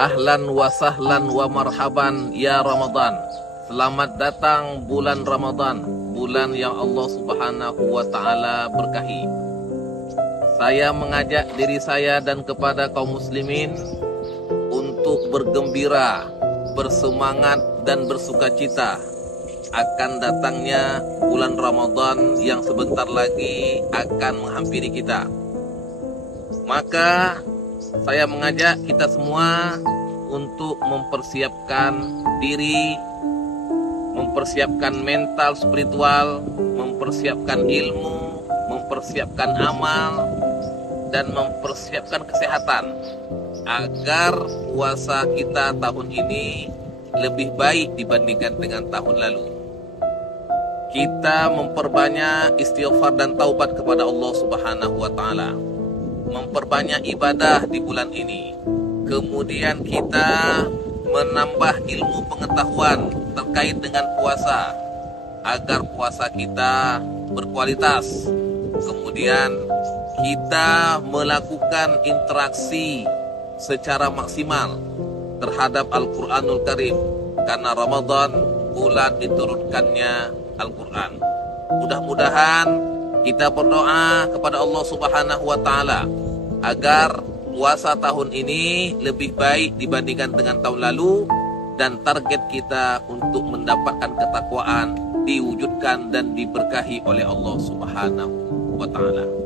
Ahlan wa sahlan wa marhaban ya Ramadan. Selamat datang bulan Ramadan, bulan yang Allah Subhanahu wa Ta'ala berkahi. Saya mengajak diri saya dan kepada kaum muslimin untuk bergembira, bersemangat dan bersukacita akan datangnya bulan Ramadan yang sebentar lagi akan menghampiri kita. Maka saya mengajak kita semua untuk mempersiapkan diri, mempersiapkan mental spiritual, mempersiapkan ilmu, mempersiapkan amal, dan mempersiapkan kesehatan agar puasa kita tahun ini lebih baik dibandingkan dengan tahun lalu. Kita memperbanyak istighfar dan taubat kepada Allah Subhanahu wa Ta'ala, memperbanyak ibadah di bulan ini. Kemudian kita menambah ilmu pengetahuan terkait dengan puasa agar puasa kita berkualitas. Kemudian kita melakukan interaksi secara maksimal terhadap Al-Quranul Karim, karena Ramadan bulan diturunkannya Al-Quran. Mudah-mudahan kita berdoa kepada Allah Subhanahu wa Ta'ala agar puasa tahun ini lebih baik dibandingkan dengan tahun lalu, dan target kita untuk mendapatkan ketakwaan diwujudkan dan diberkahi oleh Allah Subhanahu wa Ta'ala.